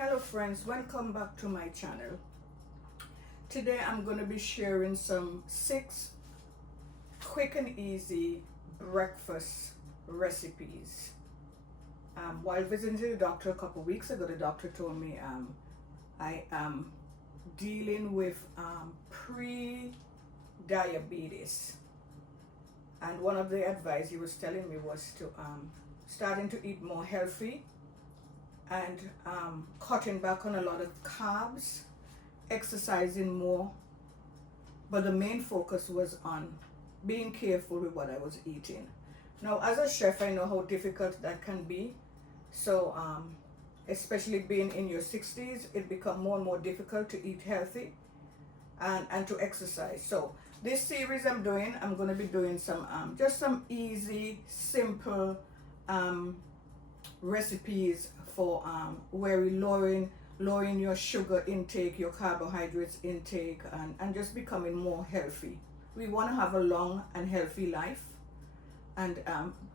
Hello friends, welcome back to my channel. Today I'm going to be sharing some 6 quick and easy breakfast recipes. While visiting the doctor a couple weeks ago, the doctor told me I am dealing with pre-diabetes, and one of the advice he was telling me was to starting to eat more healthy and cutting back on a lot of carbs, exercising more, but the main focus was on being careful with what I was eating. Now, as a chef, I know how difficult that can be. So, especially being in your 60s, it becomes more and more difficult to eat healthy and to exercise. So, this series I'm going to be doing some just some easy, simple recipes for where lowering your sugar intake, your carbohydrates intake, and just becoming more healthy. We want to have a long and healthy life, and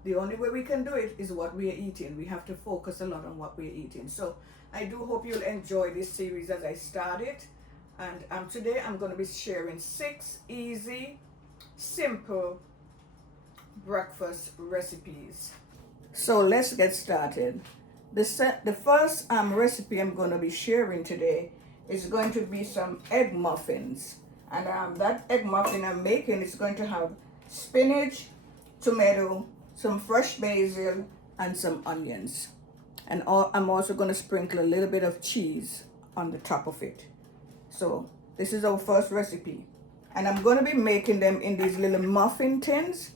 the only way we can do it is what we are eating. We have to focus a lot on what we're eating. So I do hope you'll enjoy this series as I started. And today I'm going to be sharing 6 easy, simple breakfast recipes. So let's get started. The first recipe I'm going to be sharing today is going to be some egg muffins. And that egg muffin I'm making is going to have spinach, tomato, some fresh basil, and some onions. And I'm also going to sprinkle a little bit of cheese on the top of it. So this is our first recipe. And I'm going to be making them in these little muffin tins.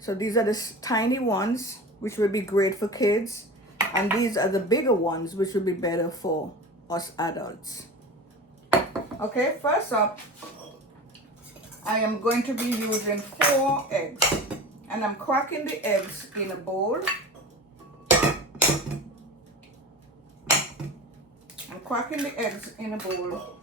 So these are the tiny ones, which will be great for kids. And these are the bigger ones, which will be better for us adults. Okay, first up, I am going to be using 4 eggs. And I'm cracking the eggs in a bowl. I'm cracking the eggs in a bowl.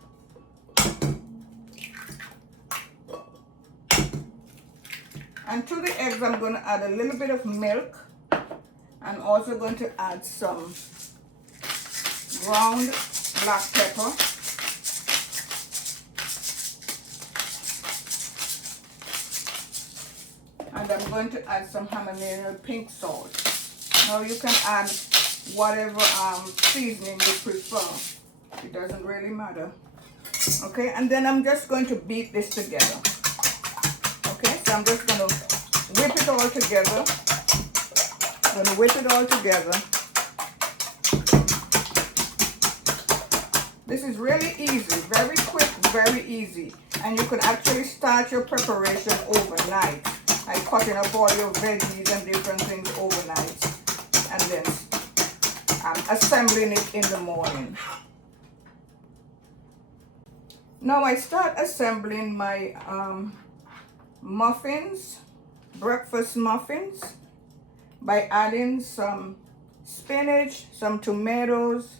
And to the eggs, I'm going to add a little bit of milk. I'm also going to add some ground black pepper. And I'm going to add some habanero pink salt. Now you can add whatever seasoning you prefer. It doesn't really matter. Okay, and then I'm just going to beat this together. Okay, so I'm just going to whip it all together. I'm going to whip it all together. This is really easy, very quick, very easy. And you can actually start your preparation overnight. Like cutting up all your veggies and different things overnight. And then assembling it in the morning. Now I start assembling my muffins, breakfast muffins, by adding some spinach, some tomatoes,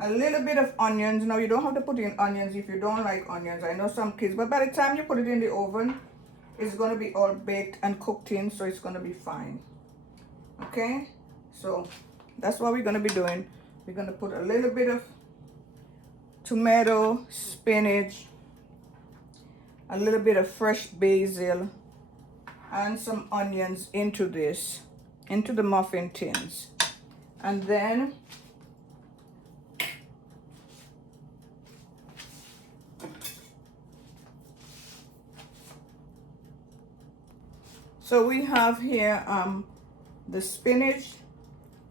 a little bit of onions. Now you don't have to put in onions if you don't like onions. I know some kids, but by the time you put it in the oven, it's going to be all baked and cooked in, so it's going to be fine. Okay, so that's what we're going to be doing. We're going to put a little bit of tomato, spinach, a little bit of fresh basil, and some onions into this, into the muffin tins. And then so we have here the spinach,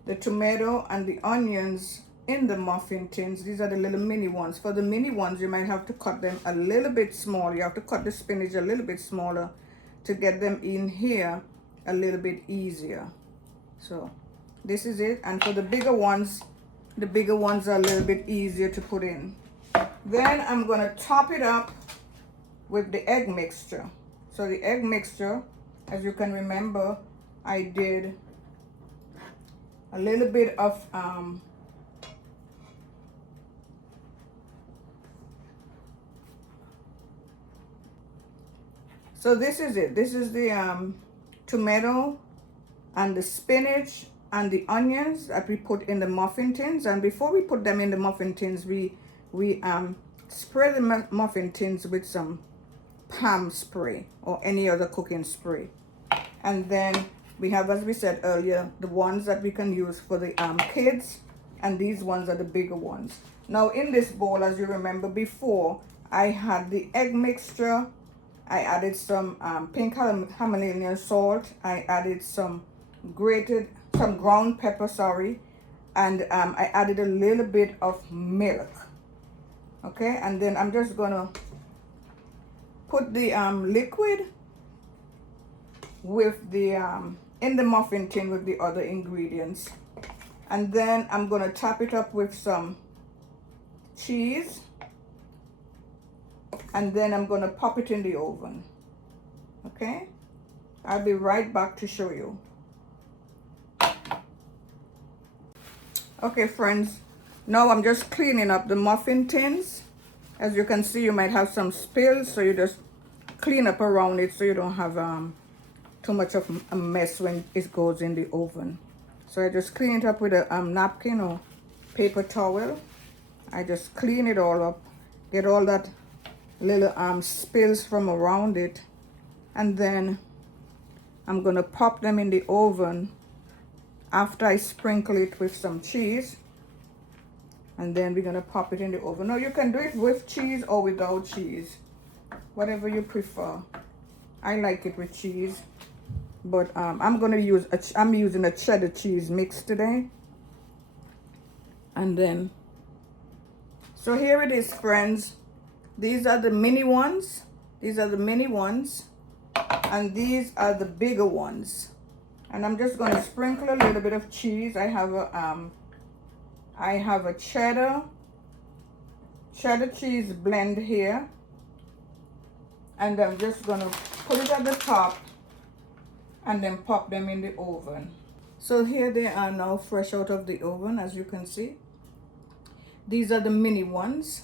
the tomato, and the onions in the muffin tins. These are the little mini ones. For the mini ones, you might have to cut them a little bit smaller. You have to cut the spinach a little bit smaller to get them in here a little bit easier. So this is it. And for the bigger ones are a little bit easier to put in. Then I'm going to top it up with the egg mixture. So the egg mixture, as you can remember, I did a little bit of so this is it. This is the tomato and the spinach and the onions that we put in the muffin tins. And before we put them in the muffin tins, we spray the muffin tins with some palm spray or any other cooking spray. And then we have, as we said earlier, the ones that we can use for the kids, and these ones are the bigger ones. Now in this bowl, as you remember before, I had the egg mixture. I added some pink Himalayan salt. I added some ground pepper, sorry, and I added a little bit of milk. Okay, and then I'm just gonna put the liquid with the in the muffin tin with the other ingredients, and then I'm gonna top it up with some cheese, and then I'm gonna pop it in the oven. Okay, I'll be right back to show you. Okay friends, now I'm just cleaning up the muffin tins. As you can see, you might have some spills, so you just clean up around it so you don't have too much of a mess when it goes in the oven. So I just clean it up with a napkin or paper towel. I just clean it all up, get all that little spills from around it, and then I'm gonna pop them in the oven after I sprinkle it with some cheese. And then we're gonna pop it in the oven. Now you can do it with cheese or without cheese, whatever you prefer. I like it with cheese, but I'm using a cheddar cheese mix today. And then, so here it is, friends. These are the mini ones. These are the mini ones, and these are the bigger ones. And I'm just going to sprinkle a little bit of cheese. I have a cheddar cheese blend here, and I'm just going to put it at the top and then pop them in the oven. So here they are now, fresh out of the oven, as you can see. These are the mini ones,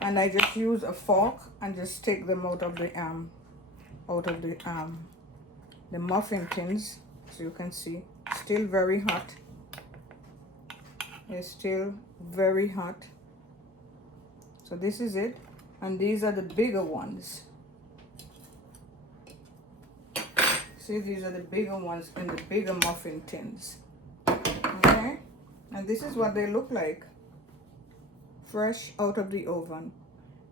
and I just use a fork and just take them out of the muffin tins. So you can see, still very hot. It's still very hot. So this is it, and these are the bigger ones. See, these are the bigger ones in the bigger muffin tins. Okay, and this is what they look like, fresh out of the oven.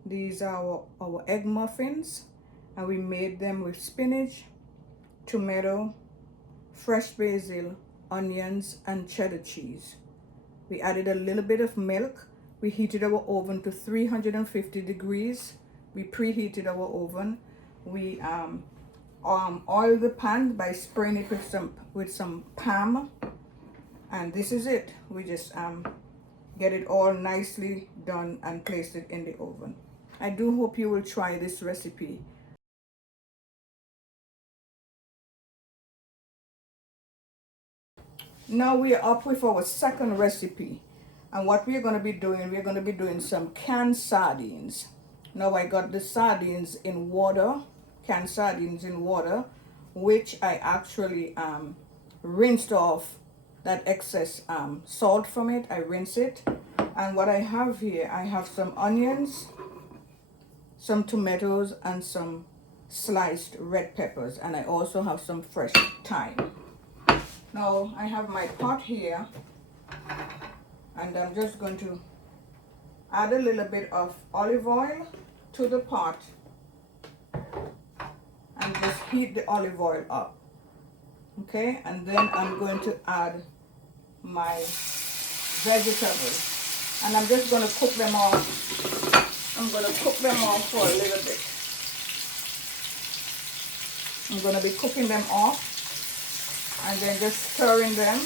These are our egg muffins, and we made them with spinach, tomato, fresh basil, onions, and cheddar cheese. We added a little bit of milk. We heated our oven to 350 degrees. We preheated our oven. We oiled the pan by spraying it with some palm, and this is it. We just get it all nicely done and place it in the oven. I do hope you will try this recipe. Now we are up with our second recipe, and what we're going to be doing some canned sardines. Now I got the sardines in water, canned sardines in water, which I actually rinsed off that excess salt from it. I rinse it, and what I have here, I have some onions, some tomatoes, and some sliced red peppers, and I also have some fresh thyme. Now I have my pot here, and I'm just going to add a little bit of olive oil to the pot and just heat the olive oil up. Okay, and then I'm going to add my vegetables, and I'm just going to cook them off. I'm going to cook them off for a little bit. I'm going to be cooking them off and then just stirring them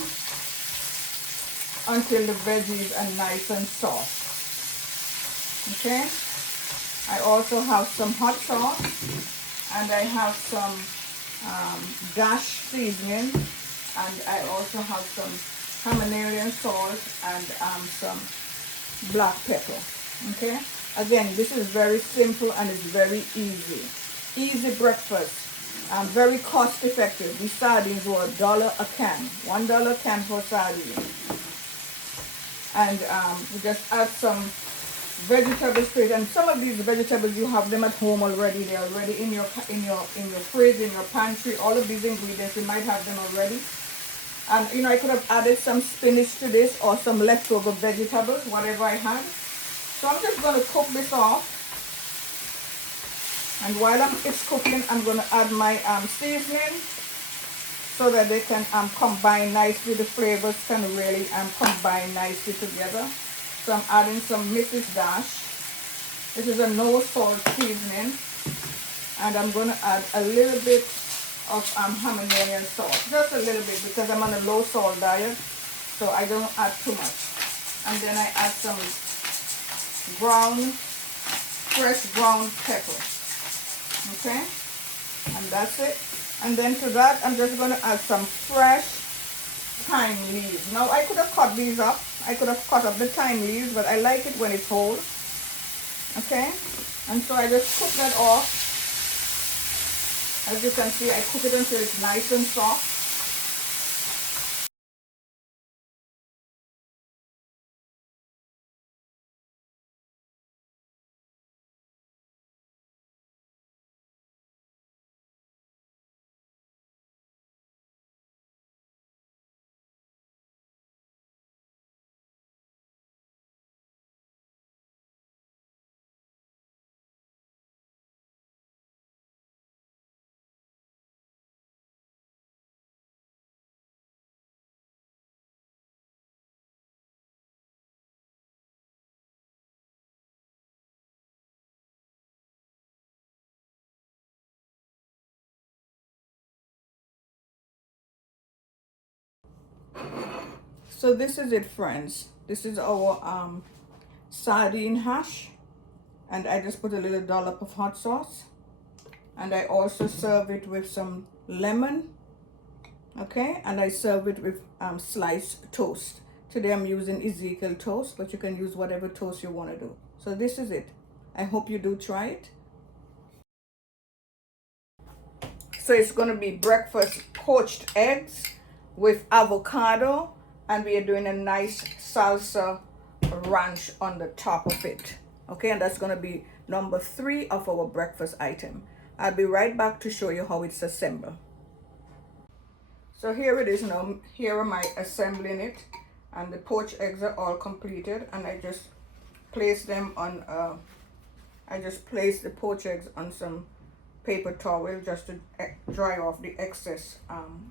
until the veggies are nice and soft. Okay, I also have some hot sauce, and I have some dash seasoning, and I also have some Himalayan salt and some black pepper. Okay, again, this is very simple and it's very easy breakfast Very cost effective. These sardines were $1 a can. $1 a can for sardines. And we just add some vegetables to it. And some of these vegetables, you have them at home already. They're already in your fridge, in your pantry. All of these ingredients, you might have them already. And you know, I could have added some spinach to this or some leftover vegetables, whatever I had. So I'm just going to cook this off. And while it's cooking, I'm going to add my seasoning so that they can combine nicely. The flavors can really combine nicely together. So I'm adding some Mrs. Dash. This is a no salt seasoning. And I'm going to add a little bit of Himalayan salt. Just a little bit because I'm on a low salt diet. So I don't add too much. And then I add some fresh ground pepper. Okay, and that's it. And then to that, I'm just going to add some fresh thyme leaves. Now, I could have cut these up. I could have cut up the thyme leaves, but I like it when it's whole. Okay, and so I just cook that off. As you can see, I cook it until it's nice and soft. So this is it, friends. This is our sardine hash. And I just put a little dollop of hot sauce. And I also serve it with some lemon. Okay, and I serve it with sliced toast. Today I'm using Ezekiel toast, but you can use whatever toast you want to do. So this is it. I hope you do try it. So it's going to be breakfast poached eggs with avocado, and we are doing a nice salsa ranch on the top of it. Okay, and that's going to be number 3 of our breakfast item. I'll be right back to show you how it's assembled. So here it is now. Here am I assembling it, and the poached eggs are all completed, and I just place them on I just place the poached eggs on some paper towel just to dry off the excess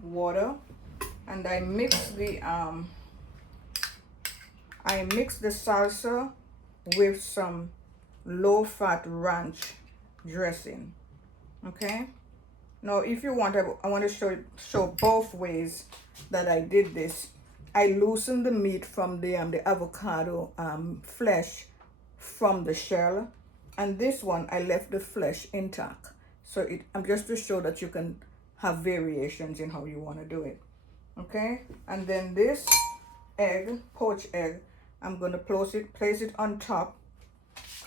water, and I mix the salsa with some low-fat ranch dressing. Okay, now if you want, I want to show both ways that I did this. I loosened the meat from the avocado flesh from the shell, and this one I left the flesh intact. So I'm just to show that you can have variations in how you want to do it. Okay, and then this egg, poached egg, I'm going to place it on top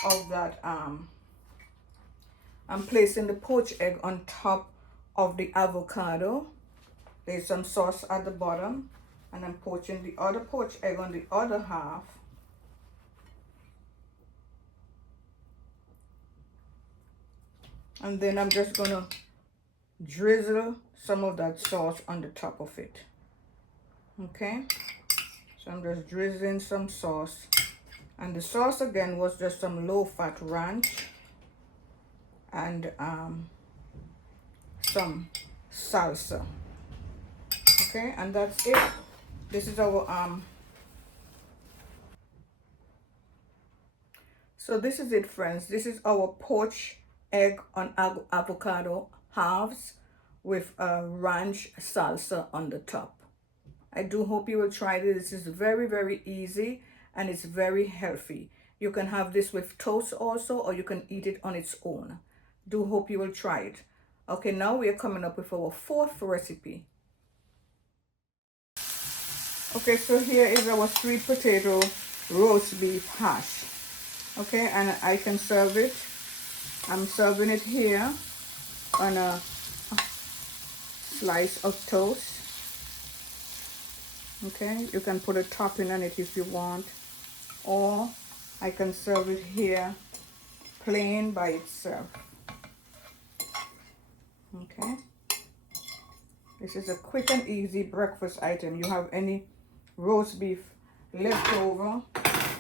of that. I'm placing the poached egg on top of the avocado. There's some sauce at the bottom, and I'm poaching the other poached egg on the other half. And then I'm just going to drizzle some of that sauce on the top of it. Okay, so I'm just drizzling some sauce, and the sauce again was just some low-fat ranch and some salsa. Okay, and that's it. This is our so this is it, friends. This is our poached egg on avocado halves with a ranch salsa on the top. I do hope you will try this. This is very, very easy, and it's very healthy. You can have this with toast also, or you can eat it on its own. Do hope you will try it. Okay, now we are coming up with our 4th recipe. Okay, so here is our sweet potato roast beef hash. Okay, and I can serve it. I'm serving it here on a slice of toast. Okay, you can put a topping on it if you want, or I can serve it here plain by itself. Okay, this is a quick and easy breakfast item. You have any roast beef left over,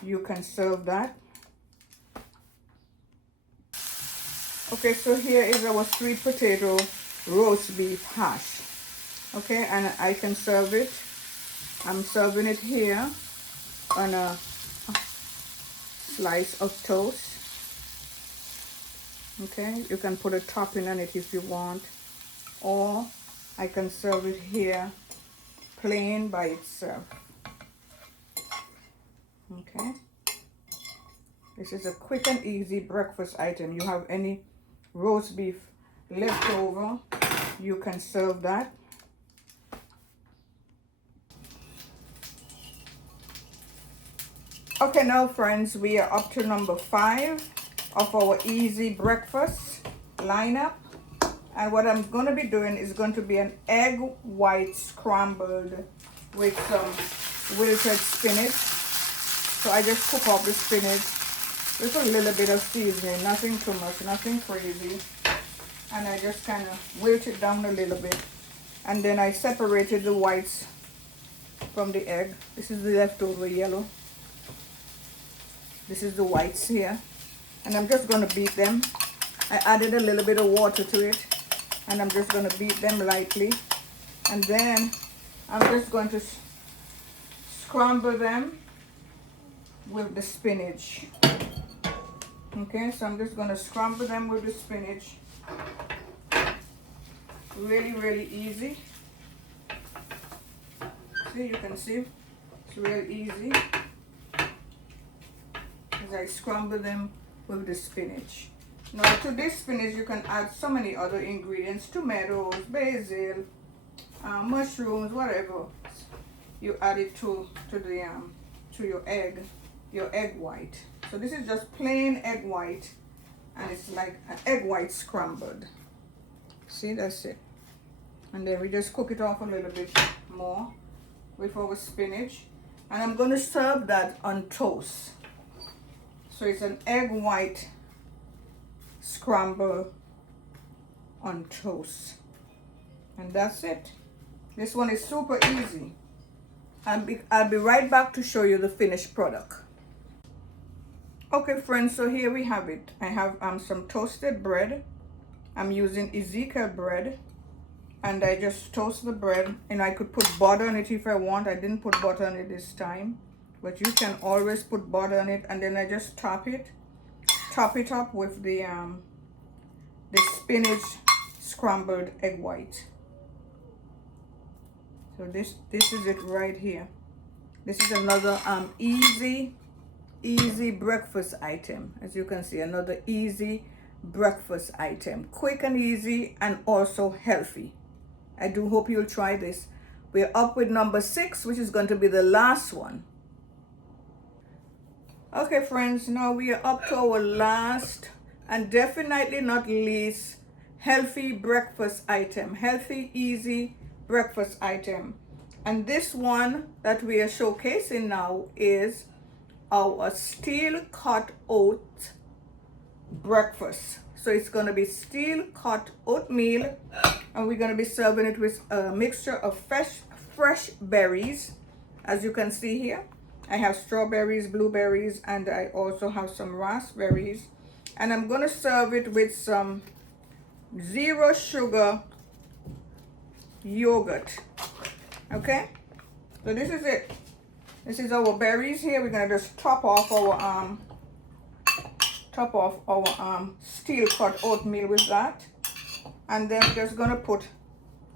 you can serve that. Okay, so here is our sweet potato roast beef hash. Okay, and I can serve it. I'm serving it here on a slice of toast. Okay, you can put a topping on it if you want, or I can serve it here plain by itself. Okay, this is a quick and easy breakfast item. You have any roast beef left over, you can serve that. Okay, now friends, we are up to number 5 of our easy breakfast lineup, and what I'm going to be doing is going to be an egg white scrambled with some wilted spinach. So I just cook up the spinach with a little bit of seasoning, nothing too much, nothing crazy, and I just kind of wilt it down a little bit, and then I separated the whites from the egg. This is the leftover yellow. This is the whites here, and I'm just going to beat them. I added a little bit of water to it, and I'm just going to beat them lightly, and then I'm just going to scramble them with the spinach. Okay, so I'm just going to scramble them with the spinach. Really easy. See, you can see it's real easy as I scramble them with the spinach. Now to this spinach you can add so many other ingredients: tomatoes, basil, mushrooms, whatever. You add it to your egg white. So this is just plain egg white, and it's like an egg white scrambled. See, that's it. And then we just cook it off a little bit more with our spinach, and I'm going to serve that on toast. So it's an egg white scramble on toast, and that's it. This one is super easy. I'll be right back to show you the finished product. Okay friends, so here we have it. I have some toasted bread. I'm using Ezekiel bread, and I just toast the bread, and I could put butter on it if I want. I didn't put butter on it this time, but you can always put butter on it, and then I just top it up with the spinach scrambled egg white. So this is it right here. This is another easy breakfast item. As you can see, another easy breakfast item, quick and easy, and also healthy. I do hope you'll try this. We're up with number 6, which is going to be the last one. Okay friends, now we are up to our last and definitely not least healthy breakfast item, healthy easy breakfast item. And this one that we are showcasing now is our steel cut oat breakfast. So it's going to be steel cut oatmeal, and we're going to be serving it with a mixture of fresh berries. As you can see here, I have strawberries, blueberries, and I also have some raspberries, and I'm going to serve it with some 0 sugar yogurt. Okay, so this is it. This is our berries here. We're going to just top off our steel cut oatmeal with that, and then we're just going to put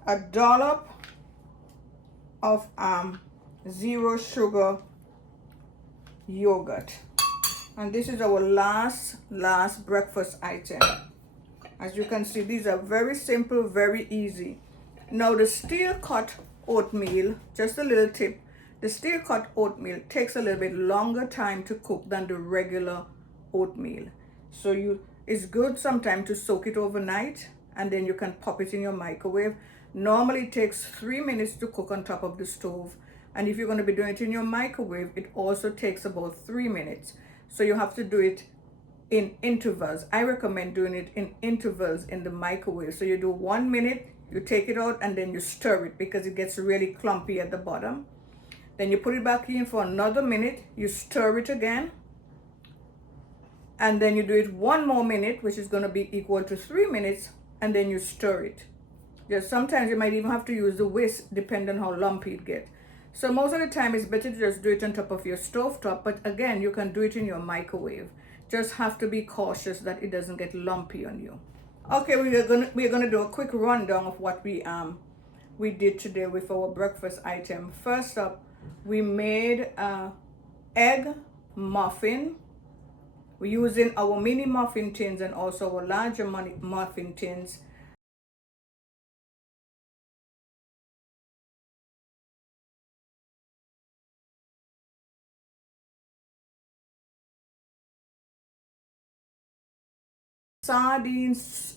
a dollop of 0 sugar yogurt, and this is our last breakfast item. As you can see, these are very simple, very easy. Now the steel cut oatmeal, just a little tip, the steel cut oatmeal takes a little bit longer time to cook than the regular oatmeal. So it's good sometimes to soak it overnight, and then you can pop it in your microwave. Normally it takes 3 minutes to cook on top of the stove. And if you're going to be doing it in your microwave, it also takes about 3 minutes. So you have to do it in intervals. I recommend doing it in intervals in the microwave. So you do 1 minute, you take it out, and then you stir it because it gets really clumpy at the bottom. Then you put it back in for another minute, you stir it again, and then you do it 1 more minute, which is going to be equal to 3 minutes, and then you stir it. Just sometimes you might even have to use the whisk depending on how lumpy it gets. So most of the time it's better to just do it on top of your stove top, but again, you can do it in your microwave. Just have to be cautious that it doesn't get lumpy on you. Okay, we're gonna do a quick rundown of what we did today with our breakfast item. First up, we made a egg muffin. We're using our mini muffin tins and also our larger muffin tins. Sardines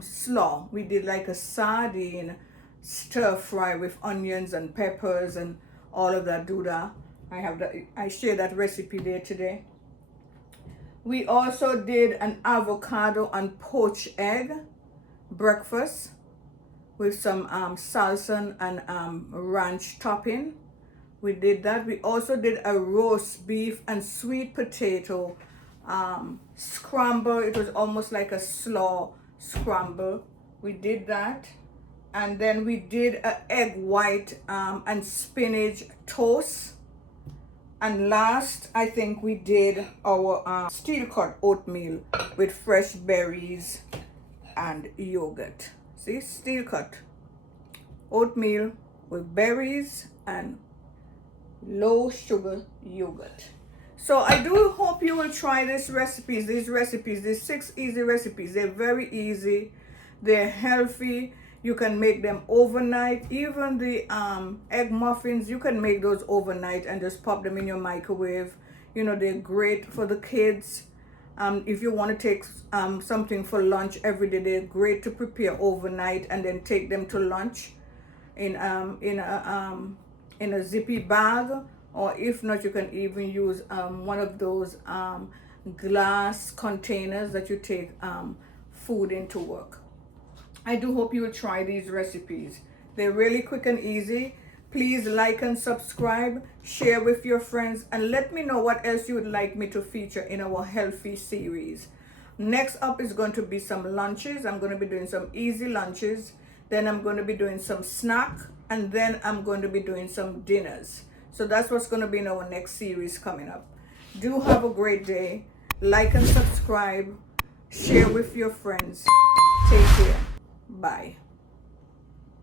slaw. We did like a sardine stir fry with onions and peppers and all of that doodah. I shared that recipe there today. We also did an avocado and poached egg breakfast with some salsa and ranch topping. We did that. We also did a roast beef and sweet potato scramble. It was almost like a slaw scramble. We did that. And then we did an egg white and spinach toast. And last, I think we did our steel cut oatmeal with fresh berries and yogurt. See, steel cut oatmeal with berries and low sugar yogurt. So I do hope you will try these 6 easy recipes. They're very easy, they're healthy. You can make them overnight. Even the egg muffins, you can make those overnight and just pop them in your microwave. You know, they're great for the kids. If you want to take something for lunch every day, they're great to prepare overnight and then take them to lunch in a zippy bag. Or if not, you can even use one of those glass containers that you take food into work. I do hope you will try these recipes. They're really quick and easy. Please like and subscribe, share with your friends, and let me know what else you would like me to feature in our healthy series. Next up is going to be some lunches. I'm going to be doing some easy lunches. Then I'm going to be doing some snack, and then I'm going to be doing some dinners. So that's what's going to be in our next series coming up. Do have a great day. Like and subscribe. Share with your friends. Take care. Bye.